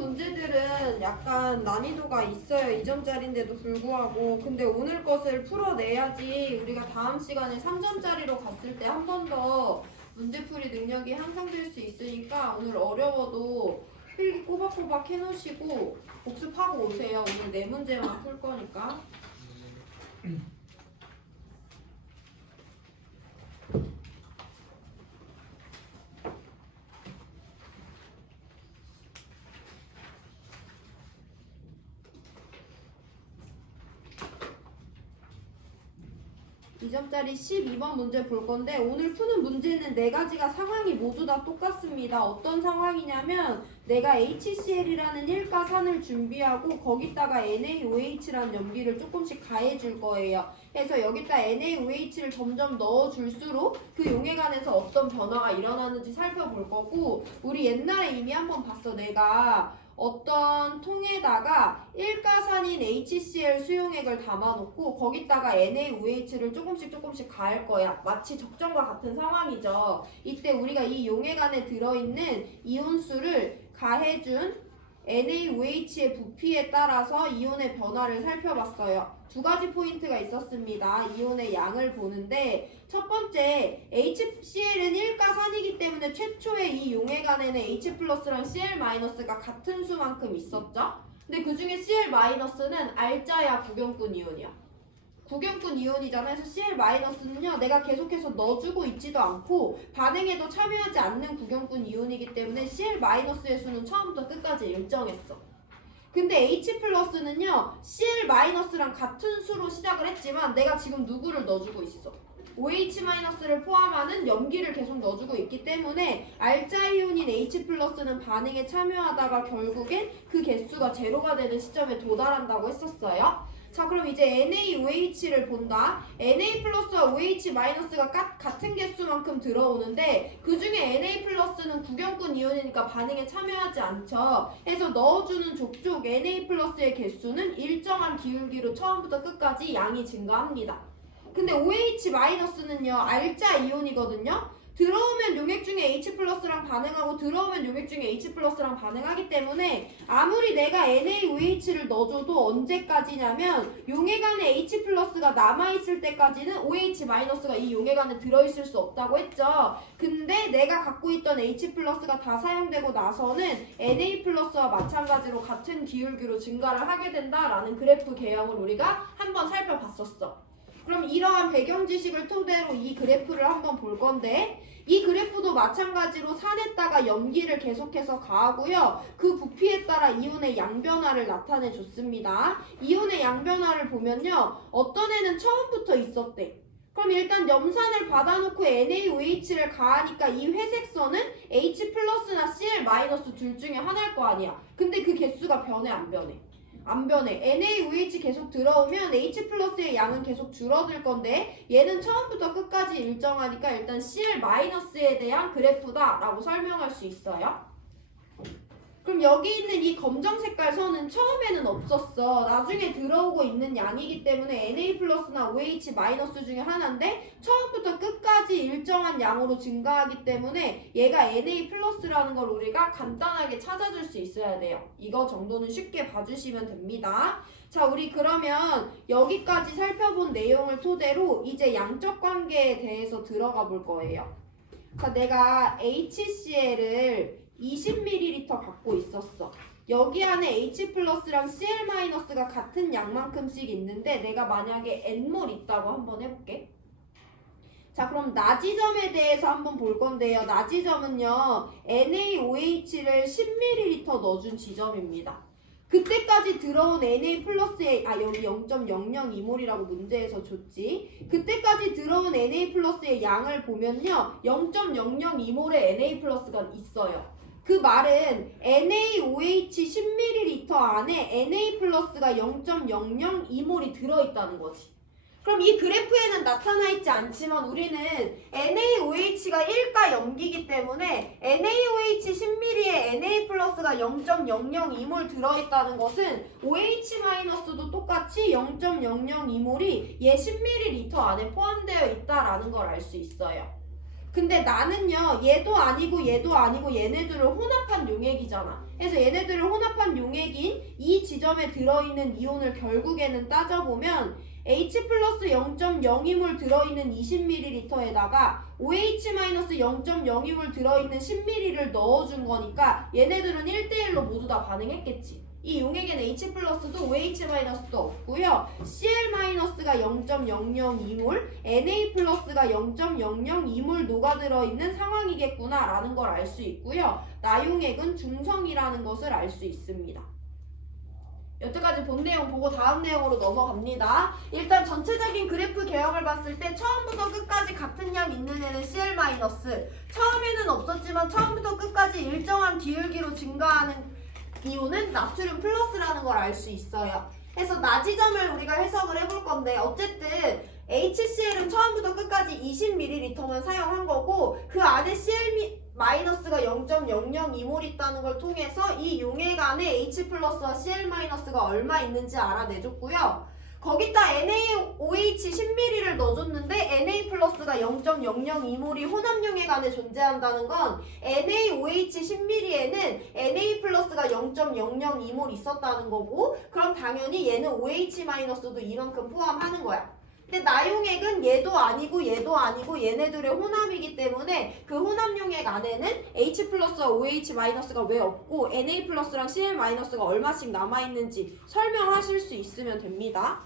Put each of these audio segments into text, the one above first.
문제들은 약간 난이도가 있어요. 2점짜리인데도 불구하고. 근데 오늘 것을 풀어내야지 우리가 다음 시간에 3점짜리로 갔을 때 한 번 더 문제풀이 능력이 향상될 수 있으니까 오늘 어려워도 필기 꼬박꼬박 해놓으시고 복습하고 오세요. 오늘 4문제만 풀 거니까. 2점짜리 12번 문제 볼 건데 오늘 푸는 문제는 4가지가 상황이 모두 다 똑같습니다. 어떤 상황이냐면 내가 HCl이라는 일가산을 준비하고 거기다가 NaOH라는 염기를 조금씩 가해줄 거예요. 그래서 여기다 NaOH를 점점 넣어줄수록 그 용액안에서 어떤 변화가 일어나는지 살펴볼 거고 우리 옛날에 이미 한번 봤어. 내가 어떤 통에다가 일가산인 HCl 수용액을 담아놓고 거기다가 NaOH를 조금씩 가할 거야. 마치 적정과 같은 상황이죠. 이때 우리가 이 용액 안에 들어있는 이온수를 가해준 NaOH의 부피에 따라서 이온의 변화를 살펴봤어요. 2가지 포인트가 있었습니다. 이온의 양을 보는데 첫 번째, HCl은 일가산이기 때문에 최초에 이 용액 안에는 H+랑 Cl-가 같은 수만큼 있었죠. 근데 그 중에 Cl-는 알자야 구경꾼 이온이야. 구경꾼 이온이잖아. 그래서 Cl-는요 내가 계속해서 넣어주고 있지도 않고 반응에도 참여하지 않는 구경꾼 이온이기 때문에 Cl-의 수는 처음부터 끝까지 일정했어. 근데 H+는요 Cl-랑 같은 수로 시작을 했지만 내가 지금 누구를 넣어주고 있어? OH-를 포함하는 염기를 계속 넣어주고 있기 때문에 알자이온인 H+는 반응에 참여하다가 결국엔 그 개수가 제로가 되는 시점에 도달한다고 했었어요. 자, 그럼 이제 NaOH를 본다. Na+와 OH-가 같은 개수만큼 들어오는데 그 중에 Na+는 구경꾼 이온이니까 반응에 참여하지 않죠. 그래서 넣어주는 족족 Na+의 개수는 일정한 기울기로 처음부터 끝까지 양이 증가합니다. 근데 OH-는요 알자 이온이거든요. 들어오면 용액 중에 H+랑 반응하고 들어오면 용액 중에 H+랑 반응하기 때문에 아무리 내가 NaOH를 넣어줘도 언제까지냐면 용액 안에 H+가 남아있을 때까지는 OH-가 이 용액 안에 들어있을 수 없다고 했죠. 근데 내가 갖고 있던 H+가 다 사용되고 나서는 Na+와 마찬가지로 같은 기울기로 증가를 하게 된다라는 그래프 개형을 우리가 한번 살펴봤었어. 그럼 이러한 배경 지식을 토대로 이 그래프를 한번 볼 건데 이 그래프도 마찬가지로 산에다가 염기를 계속해서 가하고요. 그 부피에 따라 이온의 양 변화를 나타내 줬습니다. 이온의 양 변화를 보면요. 어떤 애는 처음부터 있었대. 그럼 일단 염산을 받아놓고 NaOH를 가하니까 이 회색 선은 H+나 Cl- 둘 중에 하나일 거 아니야. 근데 그 개수가 변해 안 변해? 안 변해. NaOH 계속 들어오면 H+의 양은 계속 줄어들 건데 얘는 처음부터 끝까지 일정하니까 일단 Cl-에 대한 그래프다 라고 설명할 수 있어요. 그럼 여기 있는 이 검정 색깔 선은 처음에는 없었어. 나중에 들어오고 있는 양이기 때문에 Na+나 OH- 중에 하나인데 처음부터 끝까지 일정한 양으로 증가하기 때문에 얘가 Na+라는 걸 우리가 간단하게 찾아줄 수 있어야 돼요. 이거 정도는 쉽게 봐주시면 됩니다. 자, 우리 그러면 여기까지 살펴본 내용을 토대로 이제 양적 관계에 대해서 들어가 볼 거예요. 자, 내가 HCl을 20ml 갖고 있었어. 여기 안에 H+랑 Cl-가 같은 양만큼씩 있는데 내가 만약에 N몰 있다고 한번 해볼게. 자, 그럼 나지점에 대해서 한번 볼 건데요. 나지점은요. NaOH를 10ml 넣어준 지점입니다. 그때까지 들어온 Na+의 여기 0.002몰이라고 문제에서 줬지. 그때까지 들어온 Na+의 양을 보면요. 0.002몰의 Na+가 있어요. 그 말은 NaOH 10ml 안에 Na+가 0.002몰이 들어있다는 거지. 그럼 이 그래프에는 나타나 있지 않지만 우리는 NaOH가 1가 염기이기 때문에 NaOH 10ml에 Na+가 0.002몰 들어있다는 것은 OH-도 똑같이 0.002몰이 얘 10ml 안에 포함되어 있다라는 걸 알 수 있어요. 근데 나는요 얘도 아니고 얘도 아니고 얘네들을 혼합한 용액이잖아. 그래서 얘네들을 혼합한 용액인 이 지점에 들어있는 이온을 결국에는 따져보면 H 플러스 0.02몰 들어있는 20ml에다가 OH-0.02몰 들어있는 10ml를 넣어준 거니까 얘네들은 1대1로 모두 다 반응했겠지. 이 용액에는 H 플러스도 OH-도 없고요. Cl-가 0.002몰, Na 플러스가 0.002몰 녹아들어 있는 상황이겠구나 라는 걸 알 수 있고요. 나용액은 중성이라는 것을 알 수 있습니다. 여태까지 본 내용 보고 다음 내용으로 넘어갑니다. 일단 전체적인 그래프 개형을 봤을 때 처음부터 끝까지 같은 양 있는 애는 Cl-, 처음에는 없었지만 처음부터 끝까지 일정한 기울기로 증가하는 이온은 나트륨 플러스라는 걸 알 수 있어요. 그래서 나 지점을 우리가 해석을 해볼 건데 어쨌든 HCl은 처음부터 끝까지 20ml만 사용한 거고 그 안에 Cl-가 0.002몰 있다는 걸 통해서 이 용액 안에 H 플러스와 Cl-가 얼마 있는지 알아내줬고요. 거기다 NaOH 10ml를 넣어줬는데 Na 플러스가 0.002몰이 혼합용액 안에 존재한다는 건 NaOH 10ml에는 Na 플러스가 0.002몰 있었다는 거고 그럼 당연히 얘는 OH-도 이만큼 포함하는 거야. 근데 나용액은 얘도 아니고 얘도 아니고 얘네들의 혼합이기 때문에 그 혼합용액 안에는 H 플러스와 OH-가 왜 없고 Na 플러스랑 Cl-가 얼마씩 남아있는지 설명하실 수 있으면 됩니다.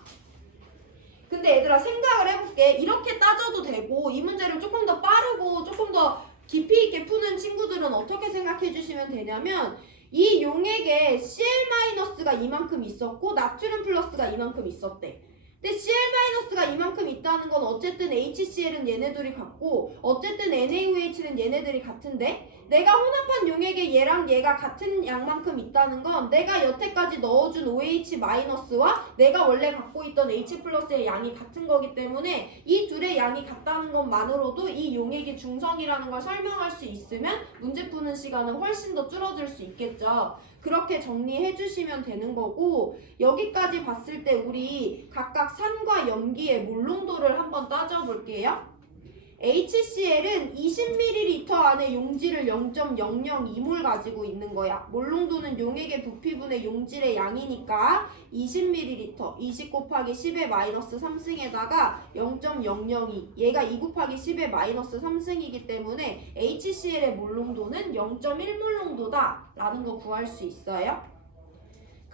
근데 얘들아 생각을 해볼게. 이렇게 따져도 되고 이 문제를 조금 더 빠르고 조금 더 깊이 있게 푸는 친구들은 어떻게 생각해 주시면 되냐면 이 용액에 Cl-가 이만큼 있었고 나트륨 플러스가 이만큼 있었대. 근데 Cl-가 이만큼 있다는 건 어쨌든 HCl은 얘네들이 같고 어쨌든 NaOH는 얘네들이 같은데 내가 혼합한 용액에 얘랑 얘가 같은 양만큼 있다는 건 내가 여태까지 넣어준 OH-와 내가 원래 갖고 있던 H 플러스의 양이 같은 거기 때문에 이 둘의 양이 같다는 것만으로도 이 용액이 중성이라는 걸 설명할 수 있으면 문제 푸는 시간은 훨씬 더 줄어들 수 있겠죠. 그렇게 정리해 주시면 되는 거고 여기까지 봤을 때 우리 각각 산과 염기의 몰농도를 한번 따져볼게요. HCl은 20ml 안에 용질을 0.002몰 가지고 있는 거야. 몰농도는 용액의 부피분의 용질의 양이니까 20ml 20 곱하기 10의 마이너스 3승에다가 0.002 얘가 2 곱하기 10의 마이너스 3승이기 때문에 HCl의 몰농도는 0.1몰 농도다 라는 거 구할 수 있어요.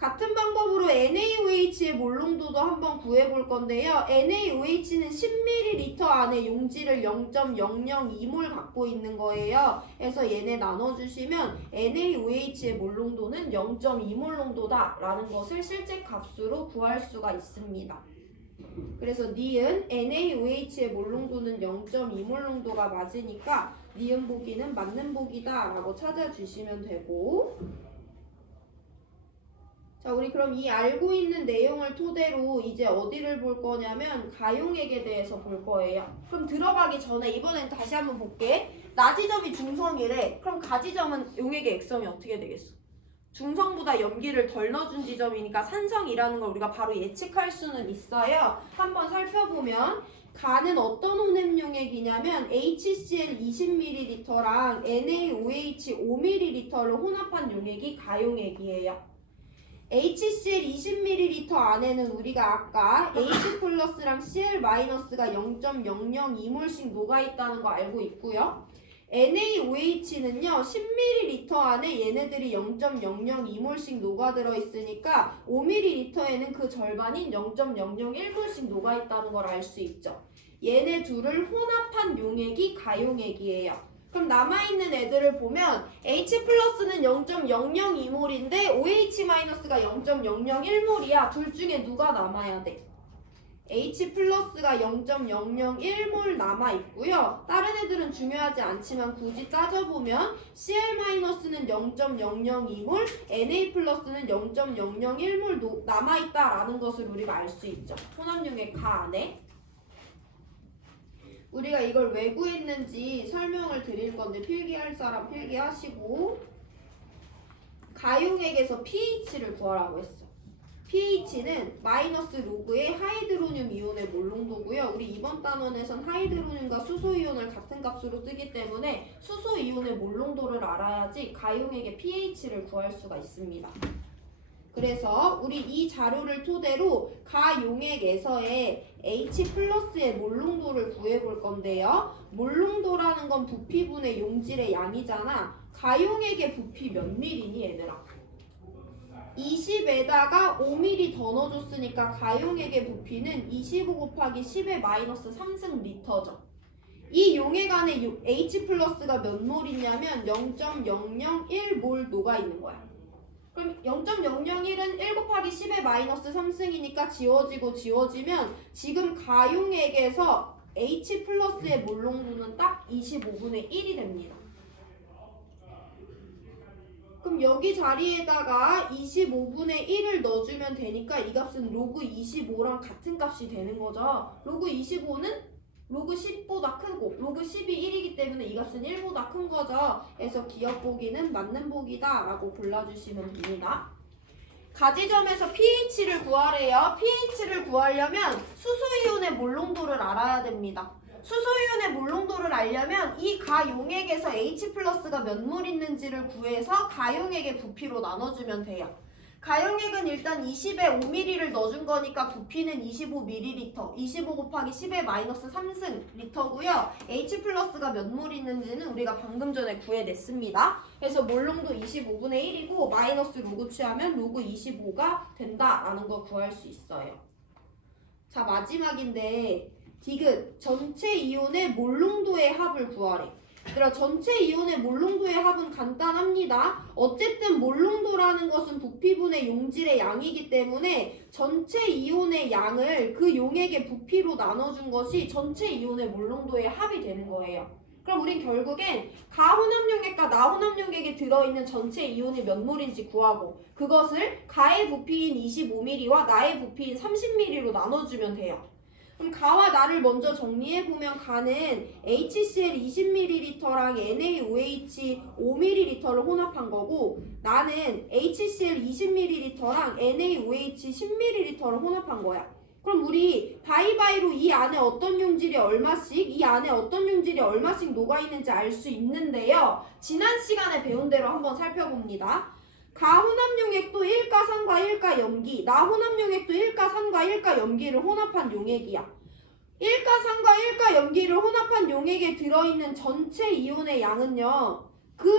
같은 방법으로 NaOH의 몰농도도 한번 구해볼 건데요. NaOH는 10ml 안에 용질을 0.002몰 갖고 있는 거예요. 그래서 얘네 나눠주시면 NaOH의 몰농도는 0.2몰 농도다 라는 것을 실제 값으로 구할 수가 있습니다. 그래서 니은 NaOH의 몰농도는 0.2몰 농도가 맞으니까 니은 보기는 맞는 보기다 라고 찾아주시면 되고 자, 우리 그럼 이 알고 있는 내용을 토대로 이제 어디를 볼 거냐면 가용액에 대해서 볼 거예요. 그럼 들어가기 전에 이번엔 다시 한번 볼게. 나지점이 중성이래. 그럼 가지점은 용액의 액성이 어떻게 되겠어? 중성보다 염기를 덜 넣어준 지점이니까 산성이라는 걸 우리가 바로 예측할 수는 있어요. 한번 살펴보면 가는 어떤 혼합용액이냐면 HCl 20ml랑 NaOH 5ml를 혼합한 용액이 가용액이에요. HCl 20ml 안에는 우리가 아까 H 플러스랑 Cl-가 0.002몰씩 녹아있다는 거 알고 있고요. NaOH는요 10ml 안에 얘네들이 0.002몰씩 녹아들어 있으니까 5ml에는 그 절반인 0.001몰씩 녹아있다는 걸 알 수 있죠. 얘네 둘을 혼합한 용액이 가용액이에요. 그럼 남아있는 애들을 보면 H 플러스는 0.002몰인데 OH-가 0.001몰이야. 둘 중에 누가 남아야 돼? H 플러스가 0.001몰 남아있고요. 다른 애들은 중요하지 않지만 굳이 따져보면 Cl-는 0.002몰, Na 플러스는 0.001몰 남아있다라는 것을 우리가 알 수 있죠. 혼합용액 가 안에. 우리가 이걸 왜 구했는지 설명을 드릴 건데 필기할 사람 필기하시고 가용액에서 pH를 구하라고 했어. pH는 마이너스 로그의 하이드로늄 이온의 몰농도고요. 우리 이번 단원에선 하이드로늄과 수소 이온을 같은 값으로 뜨기 때문에 수소 이온의 몰농도를 알아야지 가용액의 pH를 구할 수가 있습니다. 그래서 우리 이 자료를 토대로 가용액에서의 H+의 몰농도를 구해볼 건데요. 몰농도라는 건 부피분의 용질의 양이잖아. 가용액의 부피 몇 밀리니 얘들아? 20에다가 5ml 더 넣어줬으니까 가용액의 부피는 25 곱하기 10의 마이너스 3승 리터죠. 이 용액 안에 H+가 몇 몰 있냐면 0.001몰 녹아있는 거야. 그럼 0.001은 1 곱하기 10의 마이너스 3승이니까 지워지고 지워지면 지금 가용액에서 H+의 몰농도는 딱 25분의 1이 됩니다. 그럼 여기 자리에다가 25분의 1을 넣어주면 되니까 이 값은 로그 25랑 같은 값이 되는 거죠. 로그 25는 로그 10보다 크고 로그 10이 1이기 때문에 이 값은 1보다 큰 거죠. 그래서 기억 보기는 맞는 보기다 라고 골라주시면 됩니다. 가지점에서 pH를 구하래요. pH를 구하려면 수소이온의 몰농도를 알아야 됩니다. 수소이온의 몰농도를 알려면 이 가용액에서 H+가 몇 몰 있는지를 구해서 가용액의 부피로 나눠주면 돼요. 가용액은 일단 20에 5ml를 넣어준 거니까 부피는 25ml, 25 곱하기 10의 마이너스 3승 리터고요. H+가 몇 몰 있는지는 우리가 방금 전에 구해냈습니다. 그래서 몰농도 25분의 1이고 마이너스 로그 취하면 로그 25가 된다라는 거 구할 수 있어요. 자, 마지막인데 디귿, 전체 이온의 몰농도의 합을 구하래. 그럼 전체 이온의 몰농도의 합은 간단합니다. 어쨌든 몰농도라는 것은 부피분의 용질의 양이기 때문에 전체 이온의 양을 그 용액의 부피로 나눠준 것이 전체 이온의 몰농도의 합이 되는 거예요. 그럼 우린 결국엔 가혼합용액과 나혼합용액에 들어있는 전체 이온이 몇 몰인지 구하고 그것을 가의 부피인 25ml와 나의 부피인 30ml로 나눠주면 돼요. 그럼 가와 나를 먼저 정리해보면 가는 HCl 20ml랑 NaOH 5ml를 혼합한 거고 나는 HCl 20ml랑 NaOH 10ml를 혼합한 거야. 그럼 우리 바이바이로 이 안에 어떤 용질이 얼마씩 이 안에 어떤 용질이 얼마씩 녹아있는지 알 수 있는데요. 지난 시간에 배운 대로 한번 살펴봅니다. 가혼합용액도 1가 산과 1가 염기, 나혼합용액도 1가 산과 1가 염기를 혼합한 용액이야. 1가 산과 1가 염기를 혼합한 용액에 들어있는 전체 이온의 양은요. 그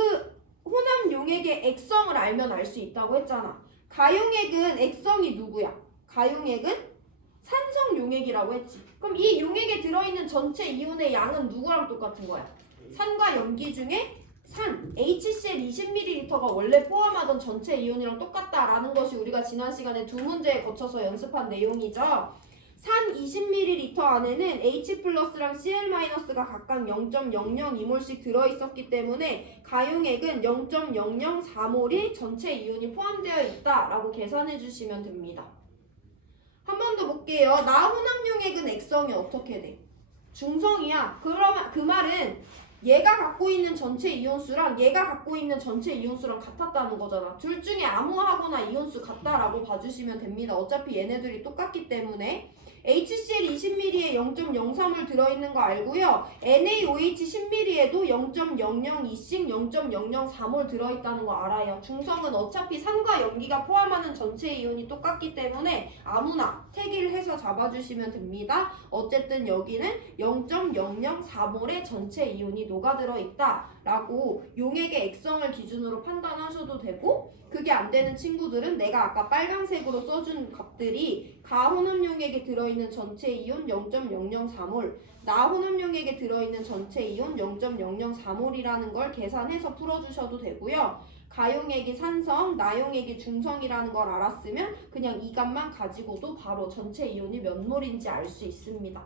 혼합 용액의 액성을 알면 알 수 있다고 했잖아. 가용액은 액성이 누구야? 가용액은 산성 용액이라고 했지. 그럼 이 용액에 들어있는 전체 이온의 양은 누구랑 똑같은 거야? 산과 염기 중에 산, HCl 20ml가 원래 포함하던 전체 이온이랑 똑같다라는 것이 우리가 지난 시간에 두 문제에 거쳐서 연습한 내용이죠. 산 20ml 안에는 H+랑 Cl-가 각각 0.002몰씩 들어있었기 때문에 가용액은 0.004몰이 전체 이온이 포함되어 있다라고 계산해 주시면 됩니다. 한 번 더 볼게요. 나혼합용액은 액성이 어떻게 돼? 중성이야. 그러면 그 말은 얘가 갖고 있는 전체 이온수랑 얘가 갖고 있는 전체 이온수랑 같았다는 거잖아. 둘 중에 아무하거나 이온수 같다라고 봐주시면 됩니다. 어차피 얘네들이 똑같기 때문에. HCl 20ml에 0.03을 들어있는 거 알고요. NaOH 10ml에도 0.002씩 0.004몰 들어있다는 거 알아요. 중성은 어차피 산과 염기가 포함하는 전체 이온이 똑같기 때문에 아무나 택일 해서 잡아주시면 됩니다. 어쨌든 여기는 0.004몰의 전체 이온이 녹아들어 있다라고 용액의 액성을 기준으로 판단하셔도 되고 그게 안 되는 친구들은 내가 아까 빨간색으로 써준 값들이 가혼합용액에 들어있는 전체 이온 0.004몰, 나혼합용액에 들어있는 전체 이온 0.004몰이라는 걸 계산해서 풀어주셔도 되고요. 가용액이 산성, 나용액이 중성이라는 걸 알았으면 그냥 이 값만 가지고도 바로 전체 이온이 몇 몰인지 알 수 있습니다.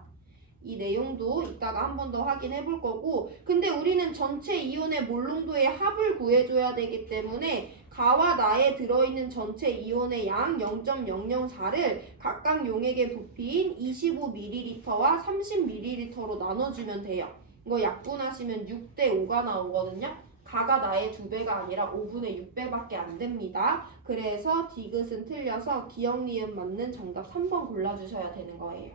이 내용도 이따가 한 번 더 확인해 볼 거고 근데 우리는 전체 이온의 몰농도의 합을 구해줘야 되기 때문에 가와 나에 들어있는 전체 이온의 양 0.004를 각각 용액의 부피인 25ml와 30ml로 나눠주면 돼요. 이거 약분하시면 6대 5가 나오거든요. 가가 나의 2배가 아니라 5분의 6배밖에 안 됩니다. 그래서 디귿은 틀려서 기억 니은 맞는 정답 3번 골라주셔야 되는 거예요.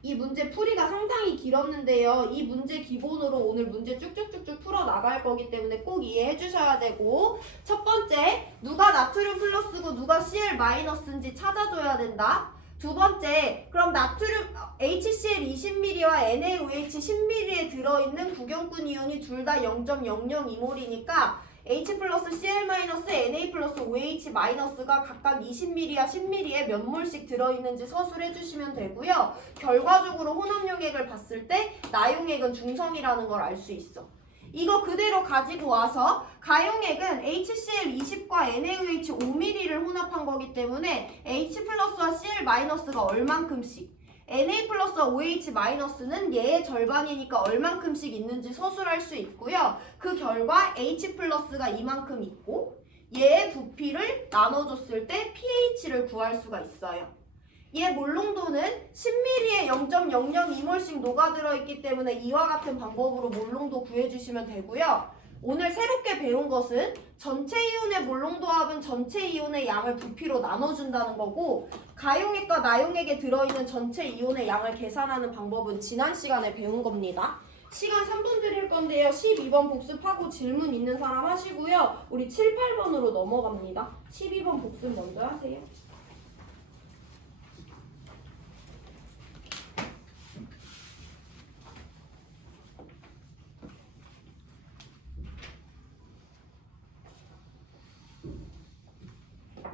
이 문제 풀이가 상당히 길었는데요. 이 문제 기본으로 오늘 문제 쭉쭉쭉쭉 풀어 나갈 거기 때문에 꼭 이해해 주셔야 되고, 첫 번째, 누가 나트륨 플러스고 누가 Cl 마이너스인지 찾아줘야 된다. 두 번째, 그럼 나트륨 HCl 20ml와 NaOH 10ml에 들어있는 구경꾼 이온이 둘 다 0.002몰이니까 H 플러스 Cl 마이너스 Na 플러스 OH 마이너스가 각각 20ml와 10ml에 몇 몰씩 들어있는지 서술해 주시면 되고요. 결과적으로 혼합용액을 봤을 때 나용액은 중성이라는 걸 알 수 있어. 이거 그대로 가지고 와서 가용액은 HCl 20과 NaOH 5ml를 혼합한 거기 때문에 H 플러스와 Cl 마이너스가 얼만큼씩, Na 플러스와 OH 마이너스는 얘의 절반이니까 얼만큼씩 있는지 서술할 수 있고요. 그 결과 H 플러스가 이만큼 있고 얘의 부피를 나눠줬을 때 pH를 구할 수가 있어요. 얘 몰농도는 10ml에 0.002몰씩 녹아들어 있기 때문에 이와 같은 방법으로 몰농도 구해주시면 되고요. 오늘 새롭게 배운 것은 전체 이온의 몰농도 합은 전체 이온의 양을 부피로 나눠준다는 거고, 가용액과 나용액에 들어있는 전체 이온의 양을 계산하는 방법은 지난 시간에 배운 겁니다. 시간 3분 드릴 건데요. 12번 복습하고 질문 있는 사람 하시고요. 우리 7, 8번으로 넘어갑니다. 12번 복습 먼저 하세요.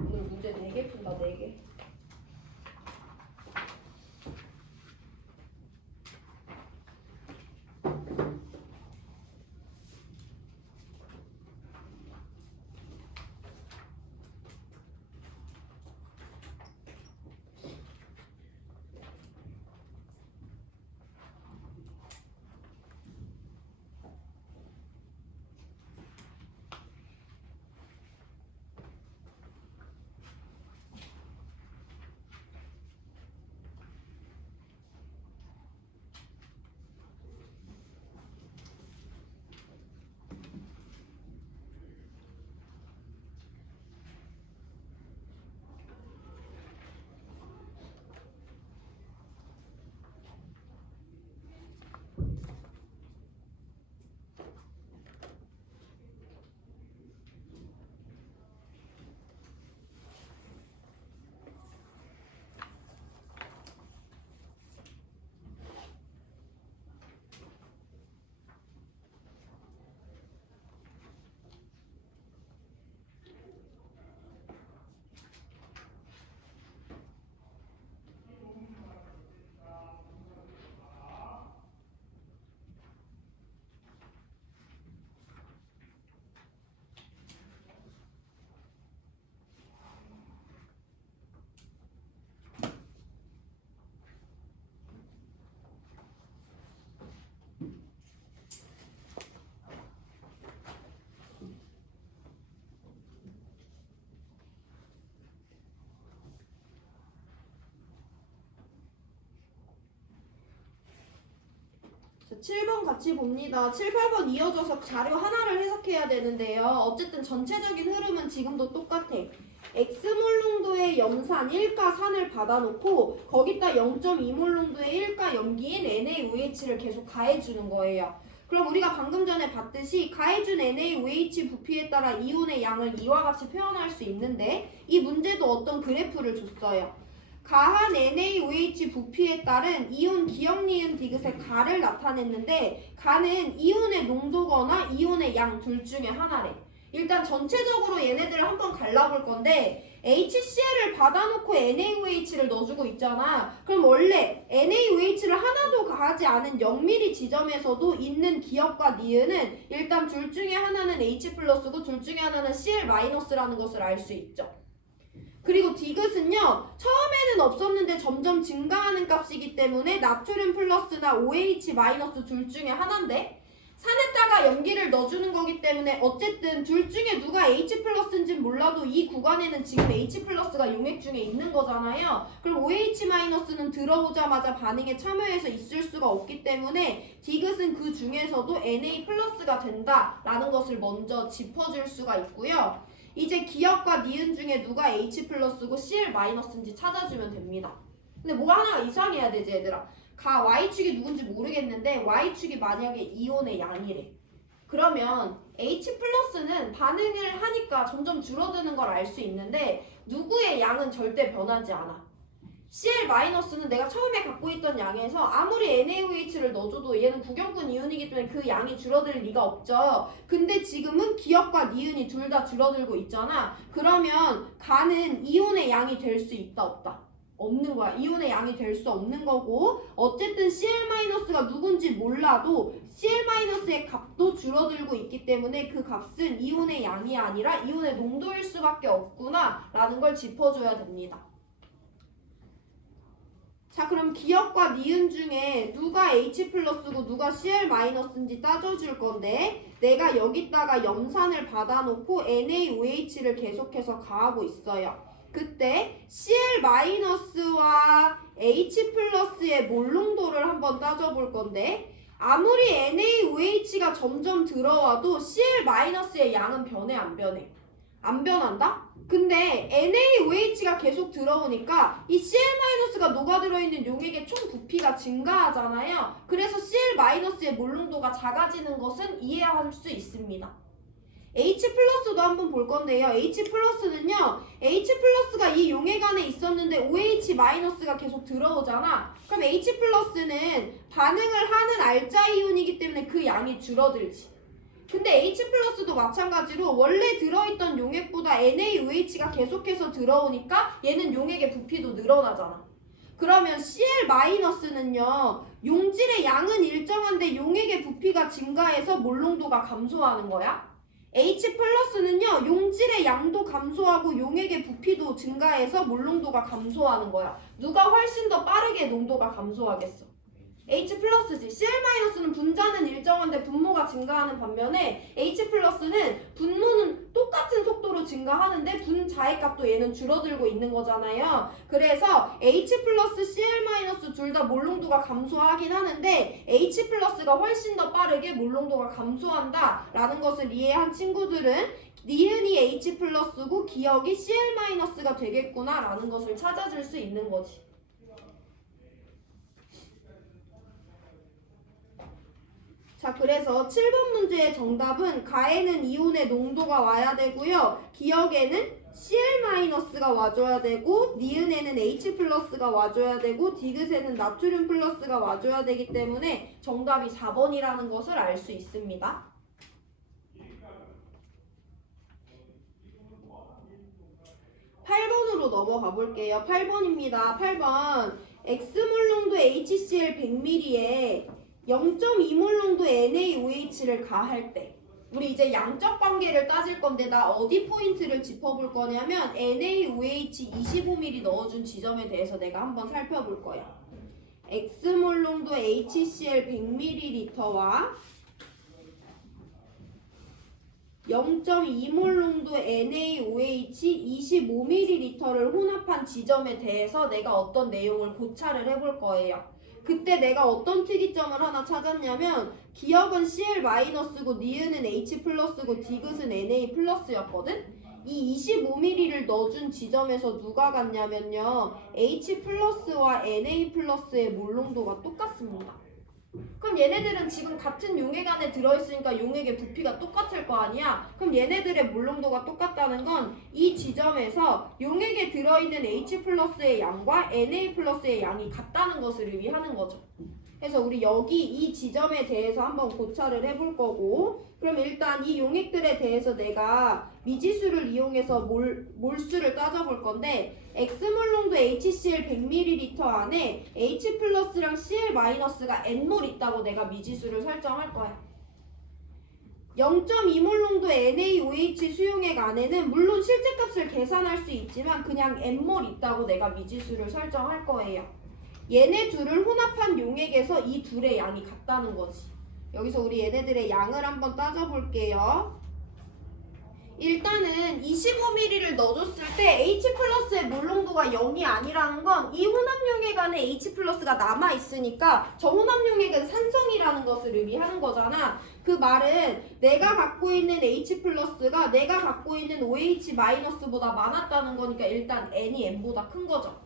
오늘 문제 4개 푼다, 4개. 자, 7번 같이 봅니다. 7, 8번 이어져서 자료 하나를 해석해야 되는데요. 어쨌든 전체적인 흐름은 지금도 똑같아. X몰 농도의 염산 1가 산을 받아놓고 거기다 0.2몰 농도의 1가 염기인 NaOH를 계속 가해주는 거예요. 그럼 우리가 방금 전에 봤듯이 가해준 NaOH 부피에 따라 이온의 양을 이와 같이 표현할 수 있는데, 이 문제도 어떤 그래프를 줬어요. 가한 NaOH 부피에 따른 이온 기억 니은 디귿의 가를 나타냈는데, 가는 이온의 농도거나 이온의 양 둘 중에 하나래. 일단 전체적으로 얘네들을 한번 갈라볼 건데, HCl을 받아놓고 NaOH를 넣어주고 있잖아. 그럼 원래 NaOH를 하나도 가하지 않은 0mm 지점에서도 있는 기억과 니은은 일단 둘 중에 하나는 H 플러스고 둘 중에 하나는 Cl 마이너스라는 것을 알 수 있죠. 그리고 디귿은요, 처음에는 없었는데 점점 증가하는 값이기 때문에 나트륨 플러스나 OH 마이너스 둘 중에 하나인데, 산에다가 염기를 넣어주는 거기 때문에 어쨌든 둘 중에 누가 H 플러스인지는 몰라도 이 구간에는 지금 H 플러스가 용액 중에 있는 거잖아요. 그럼 OH 마이너스는 들어오자마자 반응에 참여해서 있을 수가 없기 때문에 디귿은 그 중에서도 Na 플러스가 된다라는 것을 먼저 짚어줄 수가 있고요. 이제 기역과 니은 중에 누가 H 플러스고 Cl 마이너스인지 찾아주면 됩니다. 근데 뭐가 하나가 이상해야 되지 얘들아. Y축이 누군지 모르겠는데 Y축이 만약에 이온의 양이래. 그러면 H 플러스는 반응을 하니까 점점 줄어드는 걸 알 수 있는데 누구의 양은 절대 변하지 않아. Cl 마이너스는 내가 처음에 갖고 있던 양에서 아무리 NaOH를 넣어줘도 얘는 구경꾼 이온이기 때문에 그 양이 줄어들 리가 없죠. 근데 지금은 기역과 니은이 둘 다 줄어들고 있잖아. 그러면 가는 이온의 양이 될 수 있다 없다? 없는 거야. 이온의 양이 될 수 없는 거고 어쨌든 Cl-가 누군지 몰라도 Cl-의 값도 줄어들고 있기 때문에 그 값은 이온의 양이 아니라 이온의 농도일 수밖에 없구나 라는 걸 짚어줘야 됩니다. 자, 그럼 기역과 니은 중에 누가 H 플러스고 누가 Cl 마이너스인지 따져줄 건데 내가 여기다가 염산을 받아놓고 NaOH를 계속해서 가하고 있어요. 그때 Cl 마이너스와 H 플러스의 몰농도를 한번 따져볼 건데 아무리 NaOH가 점점 들어와도 Cl 마이너스의 양은 변해 안 변해? 안 변한다? 근데 NaOH가 계속 들어오니까 이 Cl-가 녹아들어있는 용액의 총 부피가 증가하잖아요. 그래서 Cl-의 몰농도가 작아지는 것은 이해할 수 있습니다. H 플러스도 한번 볼 건데요. H 플러스는요. H 플러스가 이 용액 안에 있었는데 OH 마이너스가 계속 들어오잖아. 그럼 H 플러스는 반응을 하는 알자 이온이기 때문에 그 양이 줄어들지. 근데 H 플러스도 마찬가지로 원래 들어있던 용액보다 NaOH가 계속해서 들어오니까 얘는 용액의 부피도 늘어나잖아. 그러면 Cl 마이너스는요. 용질의 양은 일정한데 용액의 부피가 증가해서 몰농도가 감소하는 거야. H 플러스는요. 용질의 양도 감소하고 용액의 부피도 증가해서 몰농도가 감소하는 거야. 누가 훨씬 더 빠르게 농도가 감소하겠어? H 플러스지. Cl-는 분자는 일정한데 분모가 증가하는 반면에 H 플러스는 분모는 똑같은 속도로 증가하는데 분자의 값도 얘는 줄어들고 있는 거잖아요. 그래서 H 플러스 Cl- 둘 다 몰농도가 감소하긴 하는데 H 플러스가 훨씬 더 빠르게 몰농도가 감소한다 라는 것을 이해한 친구들은 니은이 H 플러스고 기역이 Cl-가 되겠구나 라는 것을 찾아줄 수 있는 거지. 자, 그래서 7번 문제의 정답은 가에는 이온의 농도가 와야 되고요. 기역에는 Cl-가 와줘야 되고 니은에는 H 플러스가 와줘야 되고 디귿에는 나트륨 플러스가 와줘야 되기 때문에 정답이 4번이라는 것을 알 수 있습니다. 8번으로 넘어가 볼게요. 8번입니다. 8번 X몰농도 HCl 100ml에 0.2몰 농도 NaOH를 가할 때 우리 이제 양적 관계를 따질 건데 나 어디 포인트를 짚어볼 거냐면 NaOH 25ml 넣어준 지점에 대해서 내가 한번 살펴볼 거야. X몰 농도 HCl 100ml와 0.2몰 농도 NaOH 25ml를 혼합한 지점에 대해서 내가 어떤 내용을 고찰을 해볼 거예요. 그때 내가 어떤 특이점을 하나 찾았냐면 기역은 Cl-고 니은은 H 플러스고 디귿은 Na 플러스였거든? 이 25ml를 넣어준 지점에서 누가 같냐면요. H 플러스와 Na 플러스의 몰농도가 똑같습니다. 그럼 얘네들은 지금 같은 용액 안에 들어있으니까 용액의 부피가 똑같을 거 아니야? 그럼 얘네들의 몰농도가 똑같다는 건 이 지점에서 용액에 들어있는 H 플러스의 양과 Na 플러스의 양이 같다는 것을 의미하는 거죠. 그래서 우리 여기 이 지점에 대해서 한번 고찰을 해볼 거고 그럼 일단 이 용액들에 대해서 내가 미지수를 이용해서 몰수를 따져볼 건데 X몰 농도 HCl 100ml 안에 H 플러스랑 Cl-가 N몰 있다고 내가 미지수를 설정할 거야. 0.2몰 농도 NaOH 수용액 안에는 물론 실제값을 계산할 수 있지만 그냥 N몰 있다고 내가 미지수를 설정할 거예요. 얘네 둘을 혼합한 용액에서 이 둘의 양이 같다는 거지. 여기서 우리 얘네들의 양을 한번 따져볼게요. 일단은 25ml를 넣어줬을 때 H 플러스의 몰농도가 0이 아니라는 건 이 혼합용액 안에 H 플러스가 남아있으니까 저 혼합용액은 산성이라는 것을 의미하는 거잖아. 그 말은 내가 갖고 있는 H 플러스가 내가 갖고 있는 OH 마이너스보다 많았다는 거니까 일단 N이 N보다 큰 거죠.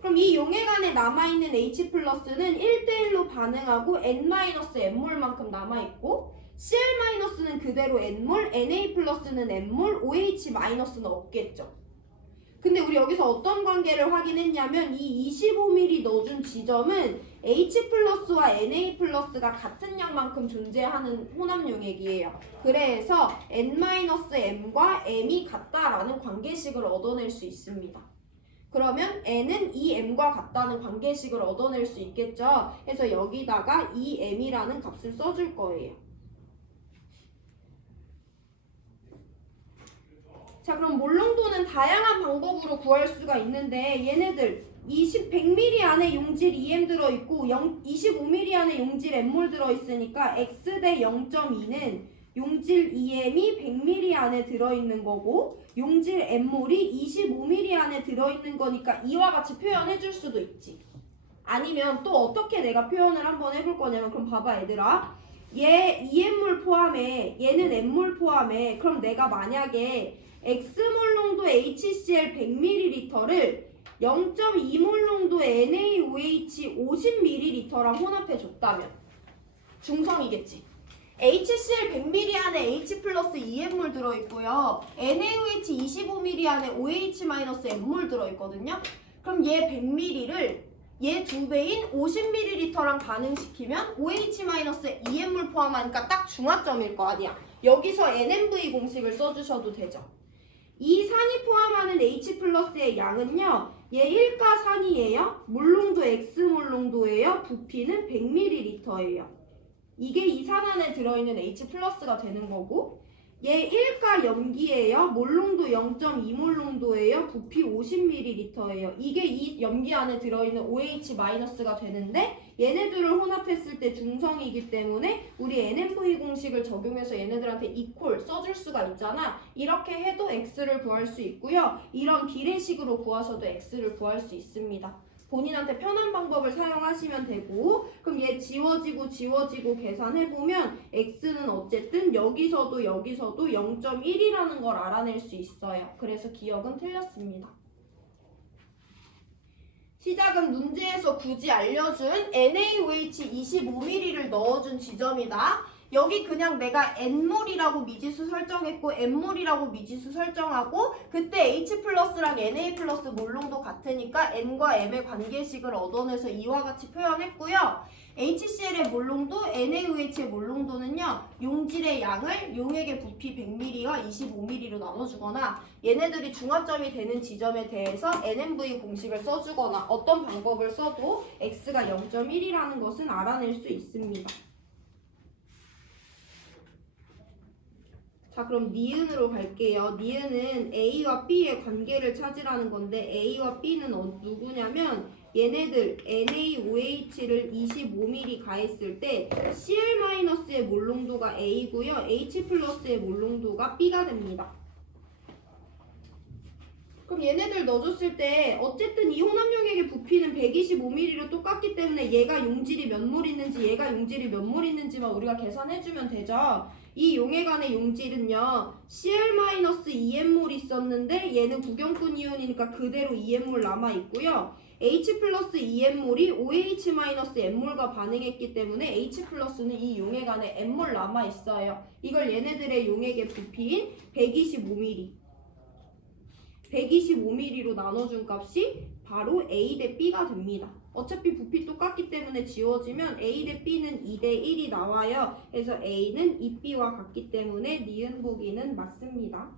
그럼 이 용액 안에 남아있는 H 플러스는 1대1로 반응하고 N-N몰만큼 남아있고 Cl-는 그대로 N몰, Na 플러스는 N몰, OH-는 없겠죠. 근데 우리 여기서 어떤 관계를 확인했냐면 이 25ml 넣어준 지점은 H 플러스와 Na 플러스가 같은 양만큼 존재하는 혼합용액이에요. 그래서 N-M과 M이 같다라는 관계식을 얻어낼 수 있습니다. 그러면 N은 2M과 같다는 관계식을 얻어낼 수 있겠죠. 그래서 여기다가 2M이라는 값을 써줄 거예요. 자, 그럼 몰농도는 다양한 방법으로 구할 수가 있는데 얘네들 100ml 안에 용질 2M 들어있고 25ml 안에 용질 N몰 들어있으니까 X 대 0.2는 용질 2M이 100ml 안에 들어있는 거고 용질 N몰이 25ml 안에 들어있는 거니까 이와 같이 표현해 줄 수도 있지. 아니면 또 어떻게 내가 표현을 한번 해볼 거냐면 그럼 봐봐 얘들아. 얘 2N몰 포함해 얘는 N몰 포함해 그럼 내가 만약에 X몰 농도 HCl 100ml를 0.2몰 농도 NaOH 50ml랑 혼합해 줬다면 중성이겠지. HCl 100ml 안에 H 플러스 2N몰 들어있고요. NaOH 25ml 안에 OH-N몰 들어있거든요. 그럼 얘 100ml를 얘 2배인 50ml랑 반응시키면 OH-2N몰 포함하니까 딱 중화점일 거 아니야. 여기서 NMV 공식을 써주셔도 되죠. 이 산이 포함하는 H 플러스의 양은요. 얘 1가산이에요. 몰농도 X몰농도예요. 부피는 100ml예요. 이게 이 산 안에 들어있는 H 플러스가 되는 거고 얘 1가 염기예요. 몰농도 0.2몰농도예요. 부피 50ml예요. 이게 이 염기 안에 들어있는 OH-가 되는데 얘네들을 혼합했을 때 중성이기 때문에 우리 NMV 공식을 적용해서 얘네들한테 이퀄 써줄 수가 있잖아. 이렇게 해도 X를 구할 수 있고요. 이런 비례식으로 구하셔도 X를 구할 수 있습니다. 본인한테 편한 방법을 사용하시면 되고 그럼 얘 지워지고 계산해보면 X는 어쨌든 여기서도 0.1이라는 걸 알아낼 수 있어요. 그래서 기억은 틀렸습니다. 시작은 문제에서 굳이 알려준 NaOH 25ml를 넣어준 지점이다. 여기 그냥 내가 N몰이라고 미지수 설정했고 N몰이라고 미지수 설정하고 그때 H 플러스랑 Na 플러스 몰농도 같으니까 N과 M의 관계식을 얻어내서 이와 같이 표현했고요. HCl의 몰농도, NaOH의 몰농도는요. 용질의 양을 용액의 부피 100ml와 25ml로 나눠주거나 얘네들이 중화점이 되는 지점에 대해서 NMV 공식을 써주거나 어떤 방법을 써도 X가 0.1이라는 것은 알아낼 수 있습니다. 자, 그럼 니은으로 갈게요. 니은은 A와 B의 관계를 찾으라는 건데 A와 B는 누구냐면 얘네들 NaOH를 25ml 가했을 때 Cl-의 몰농도가 A고요. H 플러스의 몰농도가 B가 됩니다. 그럼 얘네들 넣어줬을 때 어쨌든 이 혼합용액의 부피는 125ml로 똑같기 때문에 얘가 용질이 몇 몰 있는지 얘가 용질이 몇 몰 있는지만 우리가 계산해주면 되죠. 이 용액 안의 용질은요. Cl-2N몰 있었는데 얘는 구경꾼 이온이니까 그대로 2N몰 남아있고요. H 플러스 2N몰이 OH-N몰과 반응했기 때문에 H 플러스는 이 용액 안에 N몰 남아있어요. 이걸 얘네들의 용액의 부피인 125ml로 나눠준 값이 바로 A 대 B가 됩니다. 어차피 부피 똑같기 때문에 지워지면 A 대 B는 2 대 1이 나와요. 그래서 A는 2B와 같기 때문에 니은 보기는 맞습니다.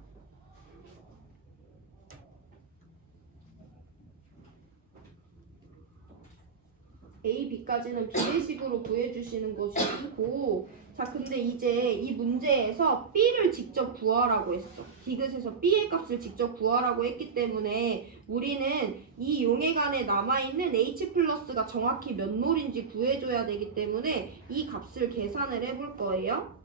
A, B까지는 비례식으로 구해주시는 것이고 자, 근데 이제 이 문제에서 B를 직접 구하라고 했어. 디귿에서 B의 값을 직접 구하라고 했기 때문에 우리는 이 용해간에 남아있는 H 플러스가 정확히 몇 몰인지 구해줘야 되기 때문에 이 값을 계산을 해볼 거예요.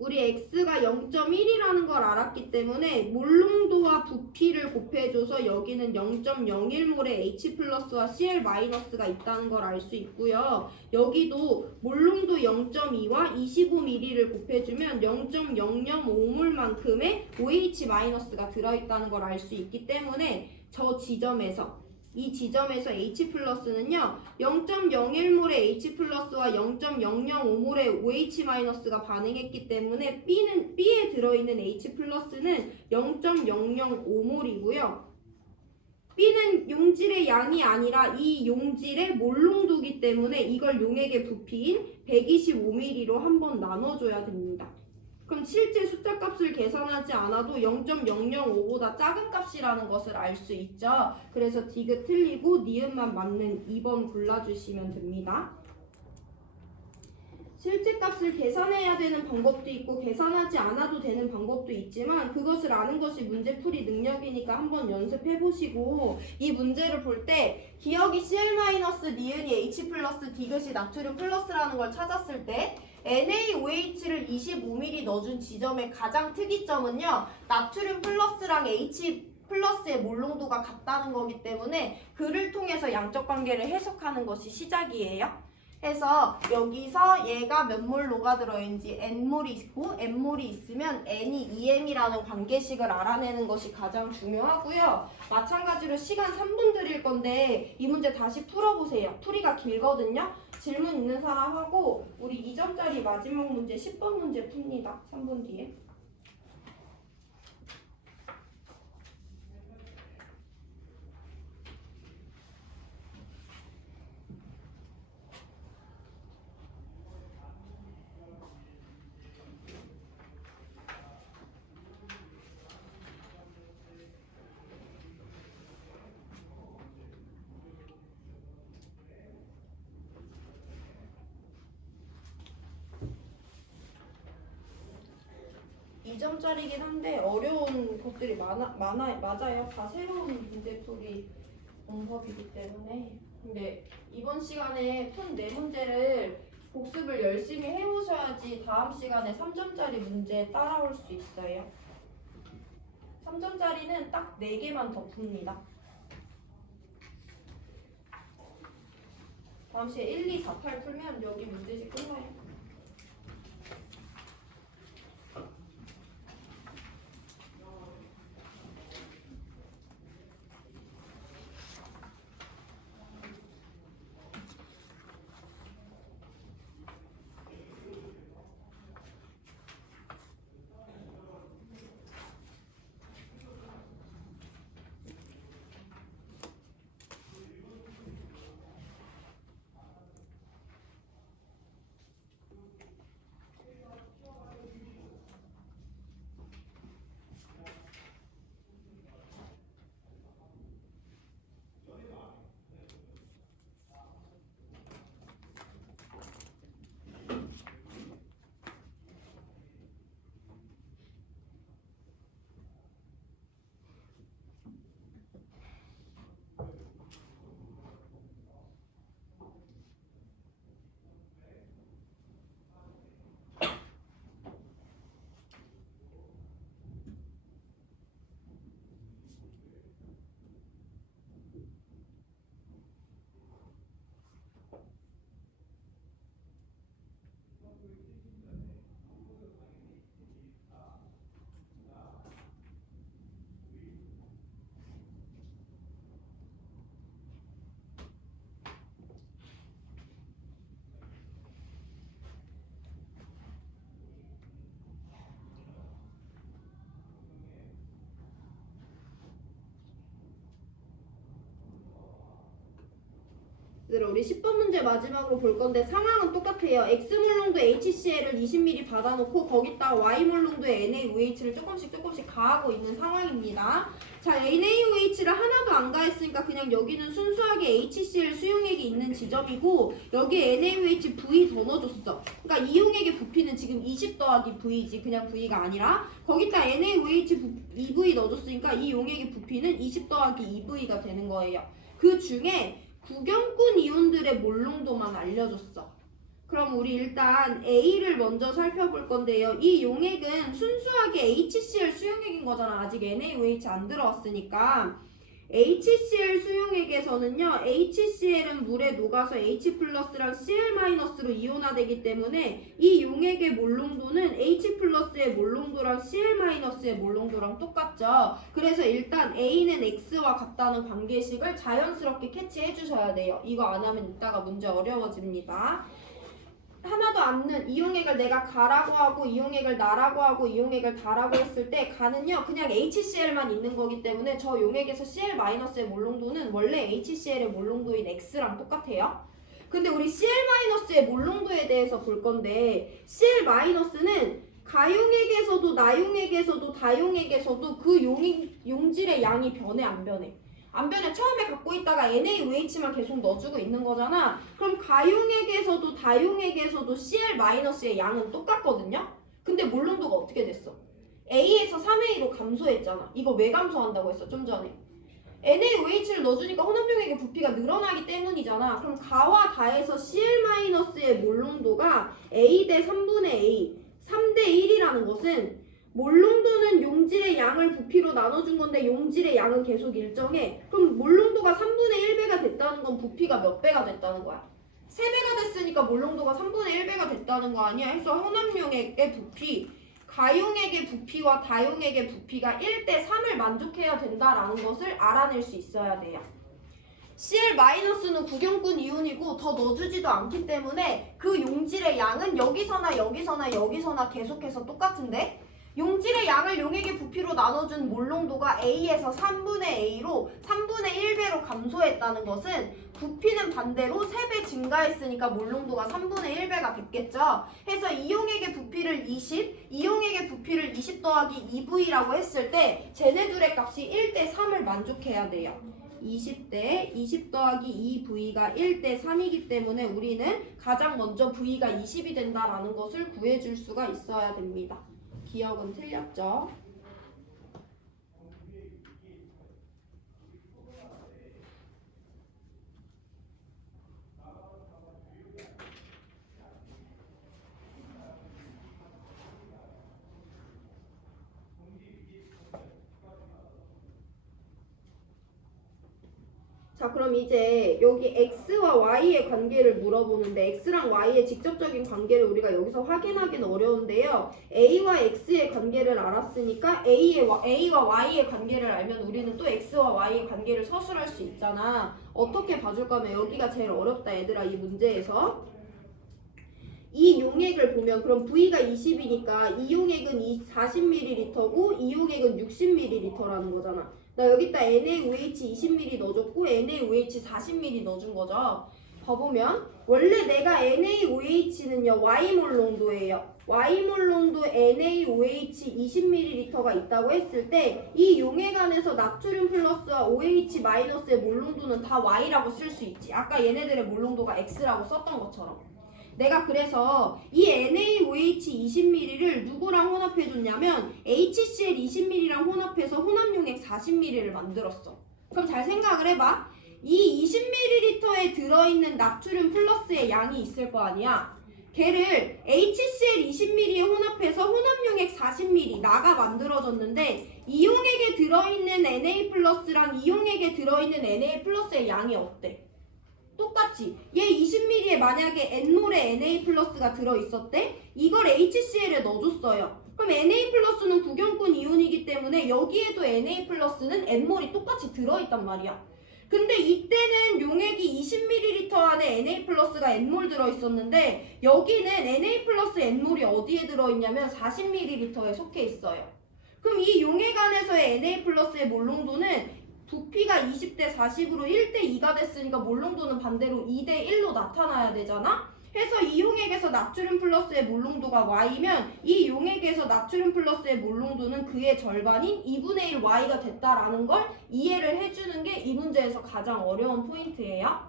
우리 x가 0.1이라는 걸 알았기 때문에 몰농도와 부피를 곱해줘서 여기는 0.01몰의 H 플러스와 Cl 마이너스가 있다는 걸 알 수 있고요. 여기도 몰농도 0.2와 25ml를 곱해주면 0.005몰만큼의 OH 마이너스가 들어있다는 걸 알 수 있기 때문에 저 지점에서 이 지점에서 H 플러스는요 0.01몰의 H 플러스와 0.005몰의 OH 마이너스가 반응했기 때문에 B에 들어있는 H 플러스는 0.005몰이고요. B는 용질의 양이 아니라 이 용질의 몰농도기 때문에 이걸 용액의 부피인 125ml로 한번 나눠줘야 됩니다. 그럼 실제 숫자 값을 계산하지 않아도 0.005보다 작은 값이라는 것을 알 수 있죠. 그래서 디귿 틀리고 니은만 맞는 2번 골라주시면 됩니다. 실제 값을 계산해야 되는 방법도 있고 계산하지 않아도 되는 방법도 있지만 그것을 아는 것이 문제풀이 능력이니까 한번 연습해보시고 이 문제를 볼 때 기억이 Cl- 니은이 H 플러스 디귿이 나트륨 플러스라는 걸 찾았을 때 NaOH를 25ml 넣어준 지점의 가장 특이점은요 나트륨 플러스랑 H 플러스의 몰농도가 같다는 거기 때문에 그를 통해서 양적 관계를 해석하는 것이 시작이에요. 해서 여기서 얘가 몇 몰 녹아들어있는지 N몰이 있고 N몰이 있으면 N이 2M이라는 관계식을 알아내는 것이 가장 중요하고요. 마찬가지로 시간 3분 드릴 건데 이 문제 다시 풀어보세요. 풀이가 길거든요. 질문 있는 사람 하고 우리 2점짜리 마지막 문제 10번 문제 풉니다. 3분 뒤에. 점짜리긴 한데 어려운 것들이 맞아요. 다 새로운 문제풀이 방법이기 때문에. 근데 이번 시간에 푼 4문제를 복습을 열심히 해오셔야지 다음 시간에 3점짜리 문제 따라올 수 있어요. 3점짜리는 딱 4개만 더 풉니다. 다음 시에 1, 2, 4, 8 풀면 여기 문제집 끝나요. 얘들아 우리 10번 문제 마지막으로 볼 건데 상황은 똑같아요. X몰롱도 HCl을 20ml 받아놓고 거기다가 Y몰롱도의 NaOH를 조금씩 가하고 있는 상황입니다. 자, NaOH를 하나도 안 가했으니까 그냥 여기는 순수하게 HCl 수용액이 있는 지점이고 여기에 NaOH V 더 넣어줬어. 그러니까 이용액의 부피는 지금 20 더하기 V지 그냥 V가 아니라 거기다 NaOH 2V 넣어줬으니까 이 용액의 부피는 20 더하기 2V가 되는 거예요. 그 중에 구경꾼 이온들의 몰롱도만 알려줬어. 그럼 우리 일단 A를 먼저 살펴볼 건데요. 이 용액은 순수하게 HCl 수용액인 거잖아. 아직 NaOH 안 들어왔으니까. HCl 수용액에서는요. HCl은 물에 녹아서 H+랑 Cl-로 이온화되기 때문에 이 용액의 몰롱도는 H+의 몰롱도랑 Cl-의 몰롱도랑 똑같죠. 그래서 일단 A는 X와 같다는 관계식을 자연스럽게 캐치해 주셔야 돼요. 이거 안 하면 이따가 문제 어려워집니다. 하나도 않는 이용액을 내가 가라고 하고 이용액을 나라고 하고 이용액을 다라고 했을 때 가는요 그냥 HCl만 있는 거기 때문에 저 용액에서 Cl-의 몰롱도는 원래 HCl의 몰롱도인 X랑 똑같아요. 근데 우리 Cl-의 몰롱도에 대해서 볼 건데 Cl-는 가용액에서도 나용액에서도 다용액에서도 그 용질의 양이 변해 안 변해? 안 변해. 처음에 갖고 있다가 NaOH만 계속 넣어주고 있는 거잖아. 그럼 가용액에서도 다용액에서도 Cl-의 양은 똑같거든요. 근데 몰롱도가 어떻게 됐어? A에서 3A로 감소했잖아. 이거 왜 감소한다고 했어? 좀 전에. NaOH를 넣어주니까 혼합용액의 부피가 늘어나기 때문이잖아. 그럼 가와 다에서 Cl-의 몰롱도가 A 대 3분의 A, 3대 1이라는 것은 몰롱도는 용질의 양을 부피로 나눠준 건데 용질의 양은 계속 일정해. 그럼 몰롱도가 3분의 1배가 됐다는 건 부피가 몇 배가 됐다는 거야? 3배가 됐으니까 몰롱도가 3분의 1배가 됐다는 거 아니야? 해서 혼합용액의 부피, 가용액의 부피와 다용액의 부피가 1대 3을 만족해야 된다라는 것을 알아낼 수 있어야 돼요. Cl-는 구경꾼 이온이고 더 넣어주지도 않기 때문에 그 용질의 양은 여기서나 계속해서 똑같은데 용질의 양을 용액의 부피로 나눠준 몰롱도가 A에서 3분의 A로 3분의 1배로 감소했다는 것은 부피는 반대로 3배 증가했으니까 몰롱도가 3분의 1배가 됐겠죠. 해서 이용액의 부피를 20, 이용액의 부피를 20 더하기 2V라고 했을 때 쟤네 둘의 값이 1대 3을 만족해야 돼요. 20대 20 더하기 2V가 1대 3이기 때문에 우리는 가장 먼저 V가 20이 된다라는 것을 구해줄 수가 있어야 됩니다. 기억은 틀렸죠? 자, 그럼 이제 여기 X와 Y의 관계를 물어보는데 X랑 Y의 직접적인 관계를 우리가 여기서 확인하기는 어려운데요. A와 X의 관계를 알았으니까 A와 Y의 관계를 알면 우리는 또 X와 Y의 관계를 서술할 수 있잖아. 어떻게 봐줄 거면 여기가 제일 어렵다 얘들아 이 문제에서. 이 용액을 보면 그럼 V가 20이니까 이 용액은 40ml고 이 용액은 60ml라는 거잖아. 나 여기다 NaOH 20ml 넣어줬고 NaOH 40ml 넣어준 거죠. 봐보면 원래 내가 NaOH는요 Y몰롱도예요. Y몰롱도 NaOH 20ml가 있다고 했을 때 이 용액 안에서 나트륨 플러스와 OH 마이너스의 몰롱도는 다 Y라고 쓸 수 있지. 아까 얘네들의 몰롱도가 X라고 썼던 것처럼. 내가 그래서 이 NaOH 20ml를 누구랑 혼합해줬냐면 HCl 20ml랑 혼합해서 혼합용액 40ml를 만들었어. 그럼 잘 생각을 해봐. 이 20ml에 들어있는 나트륨 플러스의 양이 있을 거 아니야. 걔를 HCl 20ml에 혼합해서 혼합용액 40ml 나가 만들어졌는데 이 용액에 들어있는 Na 플러스랑 이 용액에 들어있는 Na 플러스의 양이 어때? 똑같지. 얘 20ml에 만약에 N몰의 Na 플러스가 들어있었대? 이걸 HCl에 넣어줬어요. 그럼 Na 플러스는 구경꾼 이온이기 때문에 여기에도 Na 플러스는 N몰이 똑같이 들어있단 말이야. 근데 이때는 용액이 20ml 안에 Na 플러스가 N몰 들어있었는데 여기는 Na 플러스 N몰이 어디에 들어있냐면 40ml에 속해 있어요. 그럼 이 용액 안에서의 Na 플러스의 몰롱도는 부피가 20대 40으로 1대 2가 됐으니까 몰롱도는 반대로 2대 1로 나타나야 되잖아? 해서 이 용액에서 나트륨 플러스의 몰롱도가 Y면 이 용액에서 나트륨 플러스의 몰롱도는 그의 절반인 2분의 1 Y가 됐다라는 걸 이해를 해주는 게 이 문제에서 가장 어려운 포인트예요.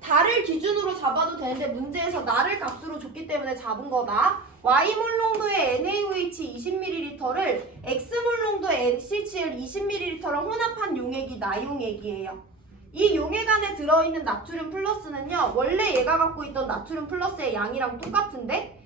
달을 기준으로 잡아도 되는데 문제에서 나를 값으로 줬기 때문에 잡은 거다. Y몰롱도의 NaOH 20ml를 X몰롱도의 NCCl 20ml랑 혼합한 용액이 나용액이에요. 이 용액 안에 들어있는 나트륨 플러스는요, 원래 얘가 갖고 있던 나트륨 플러스의 양이랑 똑같은데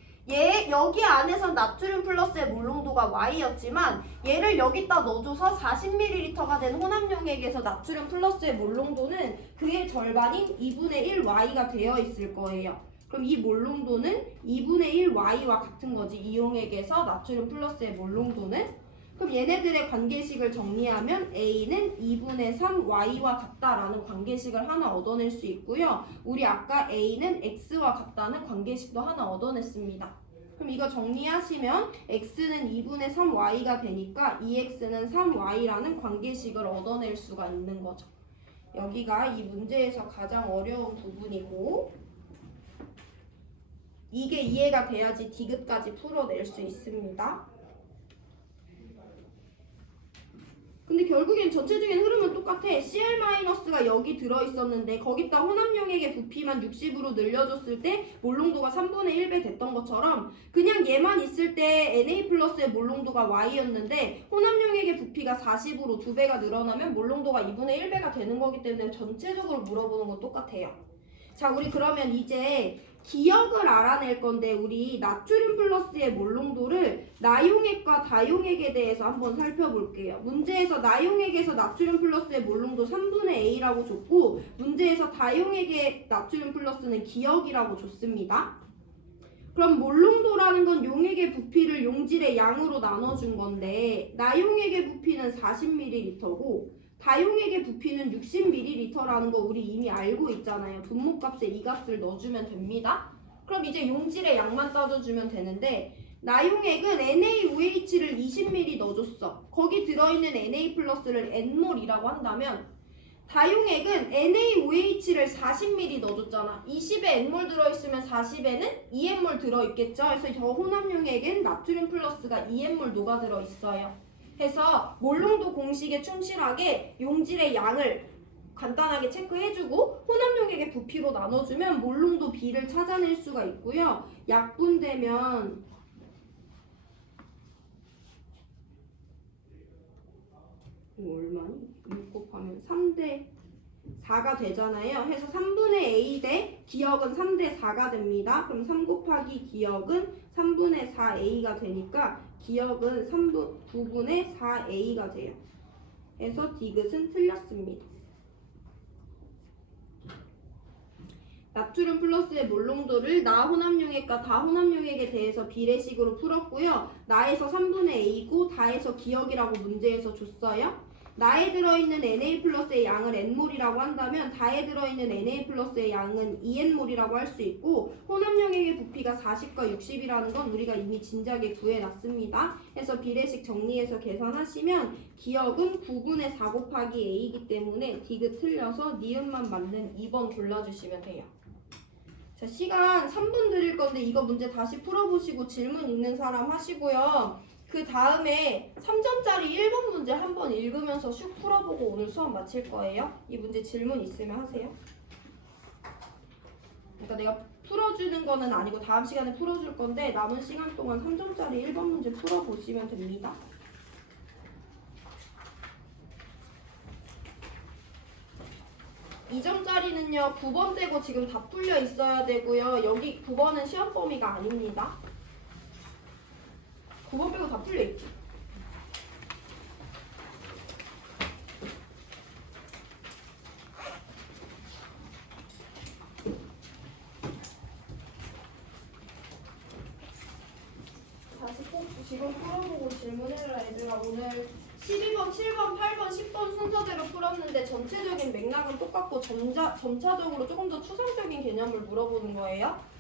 여기 안에선 나트륨 플러스의 몰롱도가 Y였지만 얘를 여기다 넣어줘서 40ml가 된 혼합용액에서 나트륨 플러스의 몰롱도는 그의 절반인 2분의 1 Y가 되어 있을 거예요. 그럼 이 몰롱도는 2분의 1 Y와 같은 거지. 이 용액에서 나트륨 플러스의 몰롱도는. 그럼 얘네들의 관계식을 정리하면 A는 2분의 3 Y와 같다라는 관계식을 하나 얻어낼 수 있고요. 우리 아까 A는 X와 같다는 관계식도 하나 얻어냈습니다. 그럼 이거 정리하시면 X는 2분의 3 Y가 되니까 2X는 3 Y라는 관계식을 얻어낼 수가 있는 거죠. 여기가 이 문제에서 가장 어려운 부분이고 이게 이해가 돼야지 디귿까지 풀어낼 수 있습니다. 근데 결국엔 전체적인 흐름은 똑같아. Cl-가 여기 들어있었는데 거기다 혼합용액의 부피만 60으로 늘려줬을 때 몰롱도가 3분의 1배 됐던 것처럼 그냥 얘만 있을 때 Na 플러스의 몰롱도가 Y였는데 혼합용액의 부피가 40으로 2배가 늘어나면 몰롱도가 2분의 1배가 되는 거기 때문에 전체적으로 물어보는 건 똑같아요. 자, 우리 그러면 이제 기억을 알아낼 건데 우리 나트륨 플러스의 몰롱도를 나용액과 다용액에 대해서 한번 살펴볼게요. 문제에서 나용액에서 나트륨 플러스의 몰롱도 3분의 A라고 줬고 문제에서 다용액의 나트륨 플러스는 기억이라고 줬습니다. 그럼 몰롱도라는 건 용액의 부피를 용질의 양으로 나눠준 건데 나용액의 부피는 40ml고 다용액의 부피는 60ml라는 거 우리 이미 알고 있잖아요. 분모값에 이 값을 넣어주면 됩니다. 그럼 이제 용질의 양만 따져주면 되는데 나용액은 NaOH를 20ml 넣어줬어. 거기 들어있는 Na 플러스를 N몰이라고 한다면 다용액은 NaOH를 40ml 넣어줬잖아. 20에 N몰 들어있으면 40에는 2N몰 들어있겠죠. 그래서 저 혼합용액은 나트륨 플러스가 2N몰 녹아 들어있어요. 해서 몰롱도 공식에 충실하게 용질의 양을 간단하게 체크해주고 혼합용액의 부피로 나눠주면 몰롱도 B를 찾아낼 수가 있고요. 약분되면 얼마니? 6 곱하면 3대 4가 되잖아요. 해서 3분의 A 대 기억은 3대 4가 됩니다. 그럼 3 곱하기 기억은 3분의 4A가 되니까 기억은 9분의 4A가 돼요. 해서 디귿은 틀렸습니다. 나트륨 플러스의 몰롱도를 나 혼합용액과 다 혼합용액에 대해서 비례식으로 풀었고요. 나에서 3분의 A고 다에서 기억이라고 문제에서 줬어요. 나에 들어있는 Na 플러스의 양을 N몰이라고 한다면 다에 들어있는 Na 플러스의 양은 2N몰이라고 할 수 있고 혼합용액의 부피가 40과 60이라는 건 우리가 이미 진작에 구해놨습니다. 해서 비례식 정리해서 계산하시면 기억은 9분의 4 곱하기 A이기 때문에 디귿 틀려서 니은만 맞는 2번 골라주시면 돼요. 자, 시간 3분 드릴 건데 이거 문제 다시 풀어보시고 질문 있는 사람 하시고요. 그 다음에 3점짜리 1번 문제 한번 읽으면서 슉 풀어보고 오늘 수업 마칠 거예요. 이 문제 질문 있으면 하세요. 그러니까 내가 풀어주는 거는 아니고 다음 시간에 풀어줄 건데 남은 시간 동안 3점짜리 1번 문제 풀어보시면 됩니다. 2점짜리는요 9번 떼고 지금 다 풀려 있어야 되고요. 여기 9번은 시험 범위가 아닙니다. 9번 빼고 다 풀려 있지. 다시 꼭 지금 풀어보고 질문해라 얘들아. 오늘 12번, 7번, 8번, 10번 순서대로 풀었는데 전체적인 맥락은 똑같고 점차적으로 조금 더 추상적인 개념을 물어보는 거예요.